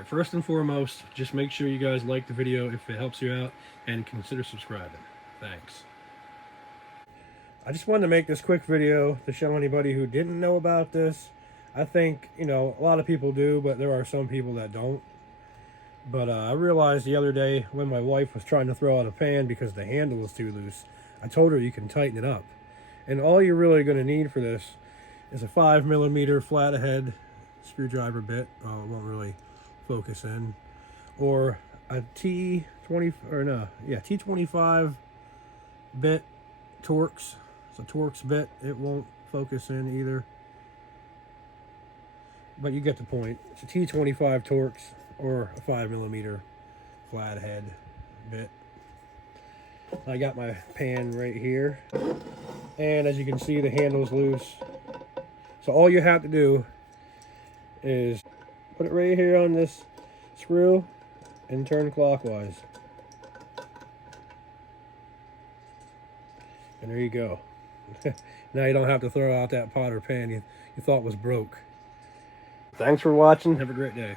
Alright, first and foremost, just make sure you guys like the video if it helps you out, and consider subscribing. Thanks. I just wanted to make this quick video to show anybody who didn't know about this. I think, you know, a lot of people do, but there are some people that don't. But I realized the other day when my wife was trying to throw out a pan because the handle was too loose, I told her you can tighten it up. And all you're really going to need for this is a 5mm flathead screwdriver bit. It won't really focus in. Or a T25 bit Torx. It's a Torx bit. It won't focus in either. But you get the point. It's a T25 Torx or a 5mm flathead bit. I got my pan right here. And as you can see, the handle's loose. So all you have to do is put it right here on this screw and turn clockwise. And there you go. Now you don't have to throw out that pot or pan you thought was broke. Thanks for watching. Have a great day.